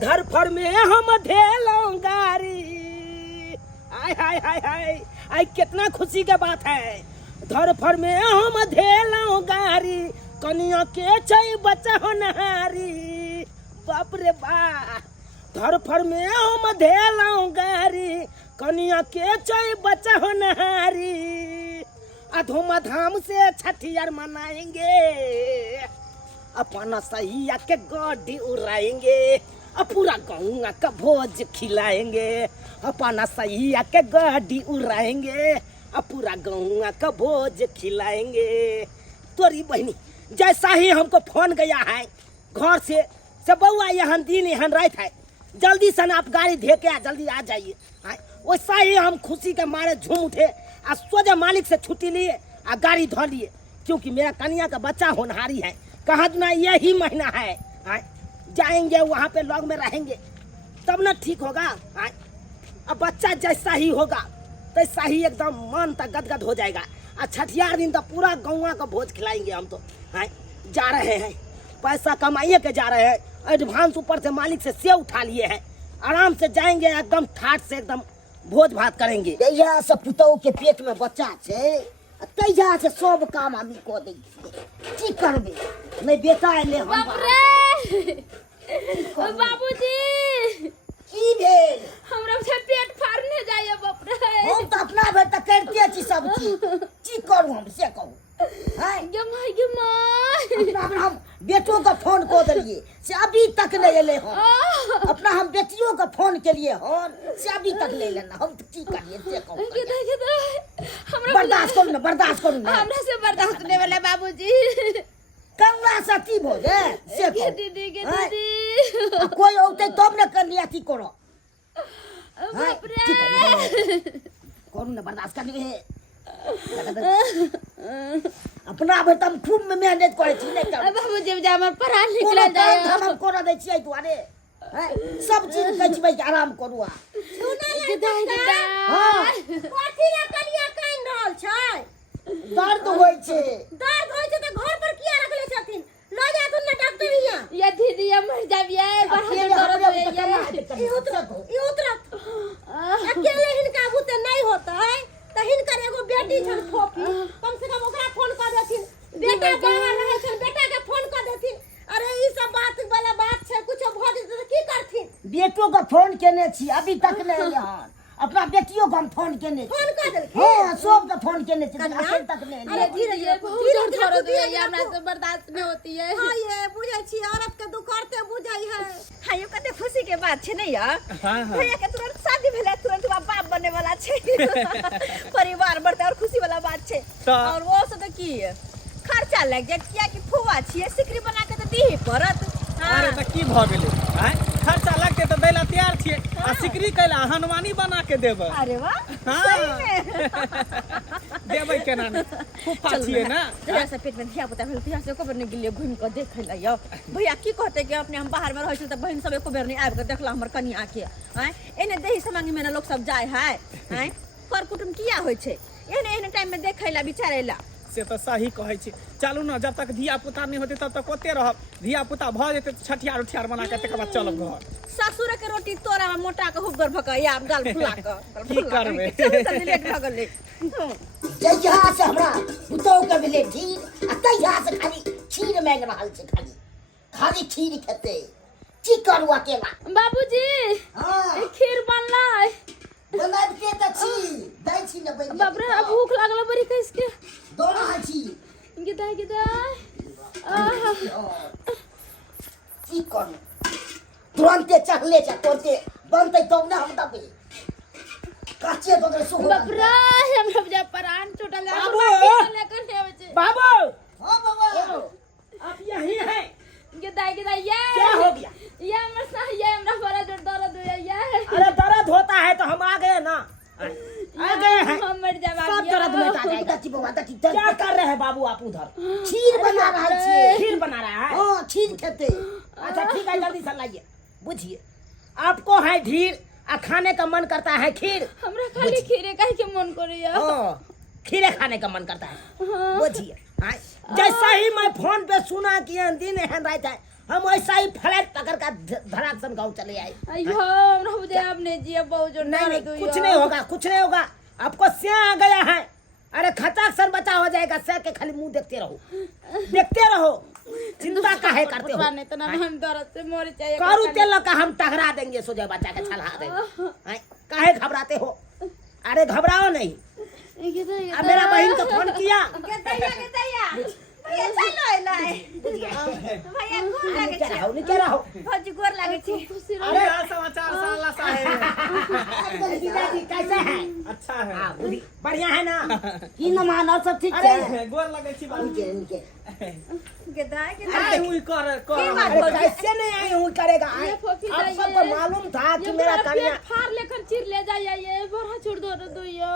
धरफर में हम धेलों गारी। आय हाय हाय हाय आई कितना खुशी के बात है। धरफर में हम धेलों गारी, कनिया के छै बच्चा हो नहारी। बाप रे बा, धरफर में हम धेलों गारी, कनिया के छै बच्चा हो नहारी। धूमधाम से छठियार मनाएंगे, अपना सैया के गाड़ी उड़ाएंगे, पूरा गाँव का भोज खिलाएंगे। अपना सैया के गाड़ी उड़ाएंगे, पूरा गाँव का भोज खिलाएंगे। तोरी बहनी जैसा ही हमको फोन गया है घर से बउआ यहाँ दिन यहाँ रात है, जल्दी से आप गाड़ी दे के जल्दी आ जाइए। वैसा ही हम खुशी के मारे झूम उठे और सोचे मालिक से छुट्टी लिए और गाड़ी धो लिए, क्योंकि मेरा कन्या का बच्चा होनहारी है। कहा ना यही महीना है, जाएंगे वहाँ पे लॉग में रहेंगे तब ना ठीक होगा। अब बच्चा जैसा ही होगा तैसा ही एकदम मन तक गदगद हो जाएगा। और छठियार दिन तो पूरा गाँव का भोज खिलाएंगे। हम तो जा रहे हैं, पैसा कमाइए के जा रहे हैं। एडवांस ऊपर से मालिक से उठा लिए हैं, आराम से जाएंगे, एकदम ठाट से एकदम भोज भात करेंगे। तैया से पुतौ के पेट में बच्चा छे, तैया से सब काम हम को दै छियै। की करबे नहीं बेटा एले हम बाबूजी की भेल हमरा से पेट फाड़ने जाइए। बाप रे हम तो अपना भर तक करते छी सब चीज, की करू हम से कहू हैं। हम बेटो का फोन को दिलिए से अभी तक नहीं एले हम। अपना हम बेटियों का फोन के लिए हन से अभी तक ले लेना। हम तो की करिए से कहू। बर्दाश्त करू ना, बर्दाश्त करू ना। हमरा से बर्दाश्त नहीं वाला बाबूजी। कौना सती भोजे से कहू। दीदी के दीदी कोई औते तब न कर लिया की करो। बाप रे करू ना, बर्दाश्त कर लिए। अपना भर तुम खूब में मेहनत करे छी नहीं कर। बाबूजी जा हमर पढ़ा लिखला जाय हम कोरा दै छियै दुआरे। सब चीज कहै छी भाई आराम करू। सुना ले दादा हां कथि ला कलिया काइन रहल छै। दर्द होय छै। दर्द होय छै त घर पर किया रखले छथिन। ल जा तुम ना डॉक्टरिया। ये दीदी मर जाबिए, बड़ा दर्द होय। ई उतरत अकेले हिनका बुते नहीं होता है त हिनकर एगो बेटी छन फोफी, कम से कम ओकरा फोन कर देथिन। बेटा बाहर रहै छन, बेटा के फोन कर देथिन। अरे ई सब बात वाला बात छै, कुछ भ जेतै त की करथिन। बेटो का फोन केने छी अभी तक नहीं एले हन। अपना बेटियों को हम फोन केने छी। फोन कर देलखिन। हां सब का फोन केने छी, अभी तक नहीं एले। अरे धीरे धीरे दर्द होय, हमरा से बर्दाश्त नहीं होती है। हां ये बुझै छी औरत के दुख करते बुझै है। हां ये कते खुशी के बात छै नै यार। हां भैया के तुरंत शादी भेलै, तुरंत बाप बने वाला छै। परिवार बढ़ते और खुशी वाला बात छै। और वो सब त की खर्चा लग जाय, किया कि फुवा छियै, सिकरी बना के त दीही पड़त। अरे त की भ गेलै खर्चा लगते त दैला तैयार छियै। आ सिकरी कैला हनुमानी बना के देबै। अरे वाह सही में देबै केना ने, फुफा छियै ना। जरा से पेट में धिया पुता भेल, धिया से एको बेर नहीं गेलिए घूम के देखे ला। यो भैया की कहते कि अपने हम बाहर में रहै छी त बहन सब एको बेर नहीं आबि के देखला हमर कनिया के। एने दही समांगी में लोग सब जाय है। कर कुटुम किया होय छै, एने एने टाइम में देखे ला विचारे ला। से तो सही कहै छी। चलू ना, जब तक धिया पुता नहीं होते तब तक ओते रहब। धिया पुता भ जेते त छठियार उठियार बना के तकर बाद चलब घर। ससुर के रोटी तोरा में मोटा के हुगर भकैया गाल फुला के की करबे। चल लेट भ गेलै। जइहा से हमरा पुतौ के भेले खीर, आ तइहा से खाली खीर मांग रहल छै। खाली खीर खेते, की करू अकेला। बाबूजी हां खीर बनलै। बनाब के त छी दै छी न बनि। बाप रे भूख लागल बड़ी कैस के। दोना छी गिदाई की करू। तुरंते चढ़ले छ, तुरंते बनते तब ना हम दबे। काचे तो दे सुहो। बाप रे हमरा जा प्राण छूटल जा। बाबू! लेकर ने आवे छै। बाबू हां बाबा आप यही हैं? गिदाई ये क्या हो गया? ये हमरा सह ये हमरा बड़ा जोर दर्द हो ये। अरे दर्द होता है तो हम आ गए ना, आ गए हैं। हम मर जा सब दर्द मिटा जाएगा। दची बाबा दची क्या कर रहे हैं बाबू आप उधर? खीर बना रहल छी। खीर बना रहा है। हां खीर खेते। अच्छा ठीक है, जल्दी से लाइए। बुझिए आपको है ढीर और खाने का मन करता है खीर। हमरा खाली खीरे काहे के मन करैया। खीरे खाने का मन करता है। बुझिए जैसा ही मैं फोन पे सुना कि दिन है रात है, हम ऐसा ही फ्लैट पकड़ कर धड़ाकसन गाँव चले आए। अयो हमरा बुझे आपने जी बहुत जो नहीं कुछ नहीं होगा, कुछ नहीं होगा। आपको स्या आ गया है। अरे खचाक बचा हो जाएगा। स्या के खाली मुंह देखते रहो, देखते रहो। चिंता काहे करते हो? नहीं तो ना हम दर्द से मर जाए। करू तेल का हम टकरा देंगे, सोजा बचा के छला देंगे। काहे घबराते हो? अरे घबराओ नहीं। अब मेरा बहन को फोन किया। भैया चलो लाए भैया गोर लागे छी। क्या रहो भौजी गोर लागे छी। अरे हाल समाचार साला साहेब। जीजाजी कैसे है? अच्छा है। हाँ, बढ़िया है ना? की न मान और सब ठीक है? अरे गोर लगे छी बाबू। इनके अरे हुई कर अरे कैसे नहीं आई हूँ करेगा? आप सबको मालूम था कि मेरा कन्या फार लेकर चीर ले जाइए। ये बड़ा छोड़ दो यो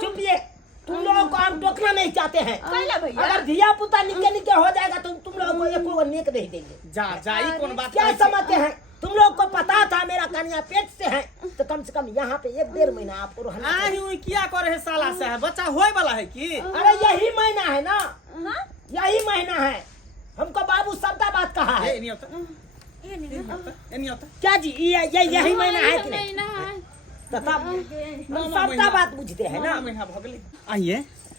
चुप ये। तुम लोगों को हम टोकना नहीं चाहते हैं। अगर धिया पुता निके निके हो जाएगा तो तुम लोगों को एक को नेक नहीं देंगे। जाई कौन बात क्या समझते हैं? तुम लोग को पता था मेरा कन्या पेट से है तो कम से कम यहाँ पे 1-1.5 महीना आपको रहना आई चाहिए। हुई क्या करे है साला साहब? बच्चा होए वाला है की? अरे यही महीना है ना, यही महीना है। हमको बाबू सबका बात कहा है। नहीं होता, नहीं होता। क्या जी यही महीना है कि नहीं? तब हम सबका बात बुझते हैं ना। महीना भगले। आइए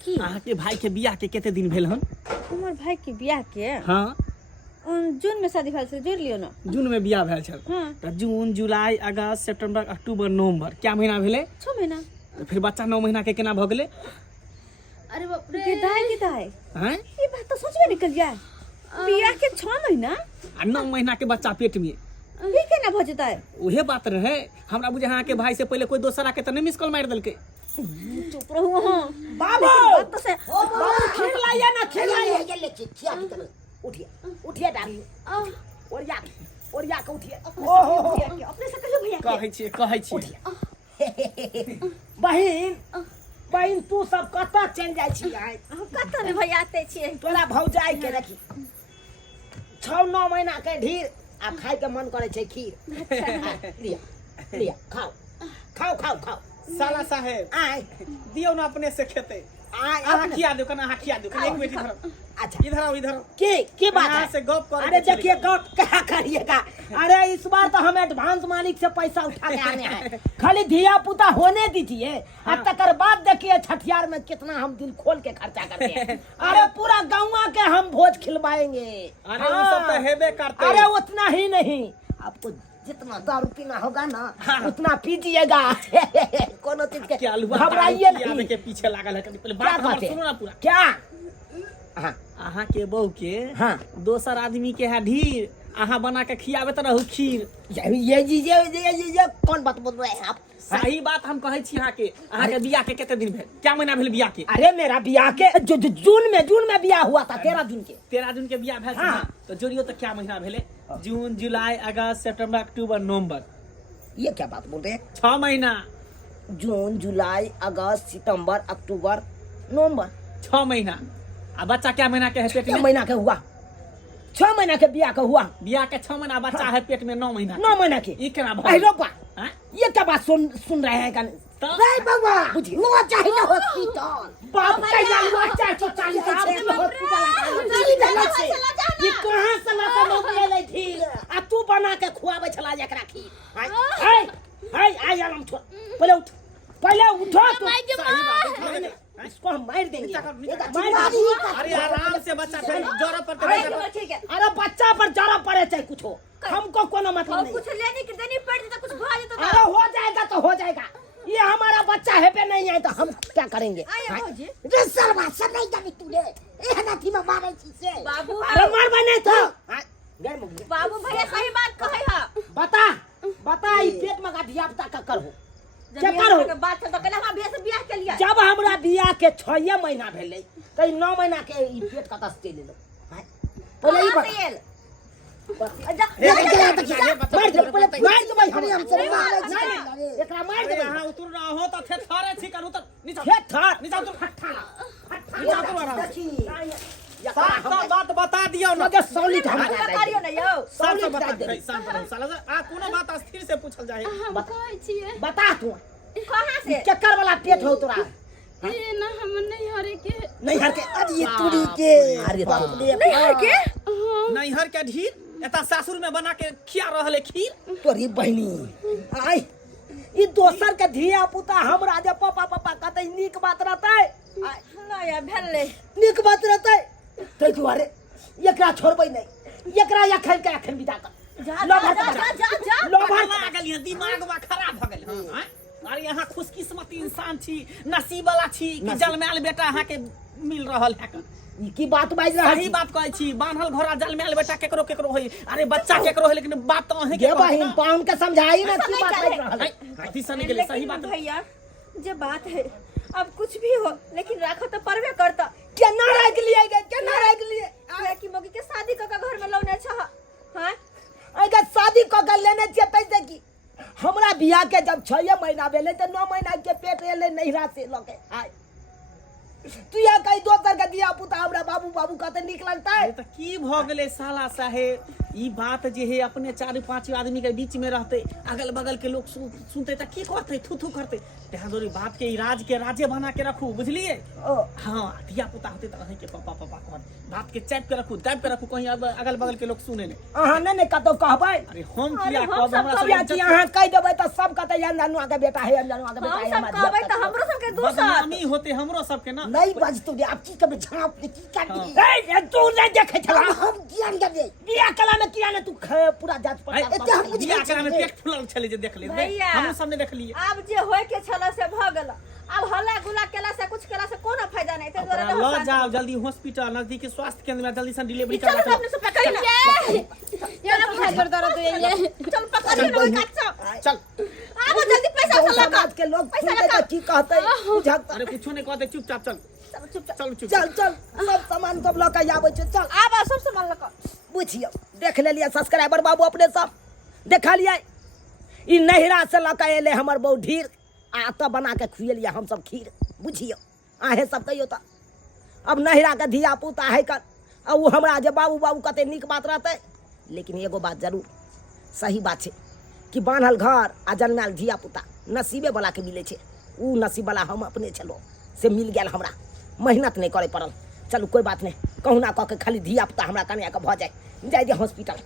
अहाँ के भाई के बियाह के केते दिन भेल हन? हमर भाई के बियाह के हाँ जून में शादी भेल से जोड़ लियो ना। जून में बियाह भेल छल। त जून जुलाई अगस्त सितंबर अक्टूबर नवंबर क्या महीना भेले? 6 महीना। तो फिर बच्चा 9 महीना के केना भगले? अरे बाप रे किदाई हैं? ये बात तो सच में निकल जाए। बियाह के 6 महीना आ 9 महीना के बच्चा पेट में ये केना भ जेता है? उहे बात रहे। हमरा बुझे अहाँ के भाई से पहले कोई दोसरा के त नहीं मिस कॉल मार देलके। चुप रहो। बाबू बात तो से बाबू खीर लाइए ना, खीर लाइए। ये ले खिया की तरह। उठिए उठिए डालिए और या के उठिए। ओहो अपने से कहियो भैया कहै छी बहिन तू सब कतऽ चल जाइ छी? आइ हम कत रे भैया आते छी। तोरा भौजाई के रखी 6-9 महीना के ढीर आ खाए के मन करे छै खीर। लिया खाओ। साला साहेब आइ दियो ना अपने से खेते। अहाँ खिया दो कना, अहाँ खिया दो कना। एक मिनट इधर। अच्छा इधर आओ, इधर आओ। की बात यहाँ है? से गप कर। अरे देखिए गप क्या करिएगा। अरे इस बार तो हम एडवांस मालिक से पैसा उठा के आने हैं। खाली धिया पुता होने दीजिए और तकर बाद देखिए छठियार में कितना हम दिल खोल के खर्चा करते हैं। अरे पूरा गाँव के हम भोज खिलवाएंगे। अरे वो सब तो हेबे करते। अरे उतना ही नहीं, आपको जितना दारू पीना होगा ना उतना पीजिएगा। कोनो चीज के घबराइए नहीं। के पीछे लागल है। पहले क्या बात बात है? सुनो ना पूरा। क्या? अहाँ के बहू के हाँ दोसर आदमी के है ढीर, अहाँ बना के खियाबे तो रहू खीर। ये कौन बात बोल रहे हैं आप? सही बात हम कहै छी। अहाँ के बियाह के केते दिन भेल? क्या महीना भेल बियाह के? अरे मेरा बियाह के जून में बियाह हुआ था। 13 जून के। 13 जून के बियाह भेल। हाँ। तो जोड़ियो तो क्या महीना भेले? जून जुलाई अगस्त सितंबर अक्टूबर नवंबर। ये क्या बात बोल रहे हैं? 6 महीना। जून जुलाई अगस्त सितंबर अक्टूबर नवंबर 6 महीना। आ बच्चा क्या महीना के है पेट 6 में? महीना के हुआ। 6 महीना के बियाह का हुआ। बियाह के 6 महीना, बच्चा है पेट में 9 महीना। 9 महीना के। ये केना अरे भइल? रोका, हैं? ये क्या बात सुन रहे हैं? तो? बाबा बुझी लो चाहिए हॉस्पिटल। बाप का यार 440 हॉस्पिटल। ये कहां से लाता लोग ले थी? आ तू बना के खुआवे छला जकरा खी। हाय आराम छोड़। पहले उठो तो। इसको हम मार देंगे। अरे आराम से बच्चा जोरा पर ठीक है। अरे बच्चा पर जरा पड़े चाहे कुछ हो, हमको कोनो मतलब नहीं। कुछ लेने की देनी पड़ जाता, कुछ भा जाता। अरे हो जाएगा तो हो जाएगा। ये हमारा बच्चा है पे नहीं है तो हम क्या करेंगे? बाबू अरे मार बने तो बाबू भैया सही बात कहे हा। बता ई पेट में गठिया का कर हो। जब बात चलता कहले हम बियाह से बियाह के लिया। जब हमरा बियाह के 6 महीना भेले तो 9 महीना के ई पेट का दस ले लो। पहले ही यहाँ उतर रहा हो तो थे थारे छी करू तो नीचे नीचे उतर बात बता दियो ना। सॉलिड हम करियो ना यो। सब बता दे। साला आ कोनो बात स्थिर से पूछल जाए। कहै छिए बता तू कहां से चक्कर वाला पेट हो तोरा? ये ना हम नहीं हरे के नहीं हर के। अरे ये तुड़ी के। अरे बाप रे नहीं हरे के नैहर के ढीर एता सासुर में बना के खिया रहले खीर। तोरी बहनी आई ई दोसर के धिया पुता हमरा जे पापा पापा कहते नीक बात रहते नया भेले नीक बात रहते तै दुआरे एकरा छोड़बै नहीं, एकरा एखन विदा कर। जा लो जा भर जा जा जा लो भर लागल ये दिमाग में खराब भ गेल। हां अरे यहाँ खुशकिस्मती इंसान छी, नसीब वाला छी कि जलमैल बेटा अहाँ के मिल रहल है। ई की बात बाज रहा सही बात कहै छी, बान्हल घोड़ा जलमैल बेटा केकरो केकरो होई, अरे बच्चा केकरो है, लेकिन बात तो अहीं के गे बहिन पाउन के समझाई ना की बात बाज रहल है। अथी सन गेले सही बात। भैया जे बात है अब कुछ भी हो लेकिन राखो तो परवे करता। केना राख लिए गे, केना राख लिए आ की मोगी के शादी क घर में लौने छ। हां अगर शादी क के लेने छियै पैसे की हमरा बियाह के जब 6 महीना भेले त 9 महीना के पेट एले नहिरा से लके आय तू या कई दोसर के दिया पुता हमरा बाबू बाबू कहते नीक लगता है। अरे तो की भ गेले साला साहेब, ई बात जे है अपने 4-5 आदमी के बीच में रहते, अगल बगल के लोग सुनते त की कहते, थू थू करते। तेहादोरी बात के इराज के राजे बना के रखू, बुझलिए। हां दिया पुता होते त अहीं के पापा पापा कहत, बात के चैप के रखू, दाब के रखू, कहीं अगल बगल के लोग सुने ने। अहाँ ने कतो कहबै। अरे हम किया हम कहब, सब हमरा अब या सब कि अहाँ कह देबै त सब कहते या ननुआ के बेटा है, ननुआ के बेटा हम है। सब कहबै त हमरो सब के दूसर बदनामी होते हमरो सब के ना। नहीं बज तू आप की कबे झांप की कर दी ए तू नहीं देखे छला हम ज्ञान देबे बिया कला में किया ने तू पूरा जात पर एते हम बिया करा में पेट फुलल छले जे देख ले, भैया। हम सब ने देख लिए। अब जे होय के छला से भ गेल। अब हल्ला गुला केला से कुछ केला से कोनो फायदा नहीं। ते द्वारा ल जाओ जल्दी हॉस्पिटल, नजदीकी स्वास्थ्य केंद्र में जल्दी से डिलीवरी चलो करा। अपने से पकड़ ले ये ना बुझा कर दर तो ये चल पकड़ ले कच्चा चल अब जल्दी पैसा चला समाज के लोग सुनते त की कहते बुझत अरे कुछ नहीं कहते, चुपचाप चल चल चुप चल चल सब सामान सब लऽ के आबै छै चल अब सब सामान लक बुझियो देख लेलिए सब्सक्राइबर बाबू अपने सब देखलिए ई नहिरा से लऽ के एले हमर बहु ढीर आ त बना के खुएलिए हम सब खीर बुझियो आहे सब कहियो त अब नहिरा के धिया पुता है कर आ उ हमरा जे बाबू बाबू कते नीक बात रहते। लेकिन एगो बात जरूर सही बात छै कि बान्हल घर आ जन्माल धिया पुता नसीबे वाला के मिले छै, उ नसीब वाला हम अपने छलो से मिल गेल हमरा, मेहनत नहीं करे पड़ल। चलू कोई बात नहीं, कहूँ ना कह के खाली धिया पुता हमरा कन्या के भ जाए दे हॉस्पिटल।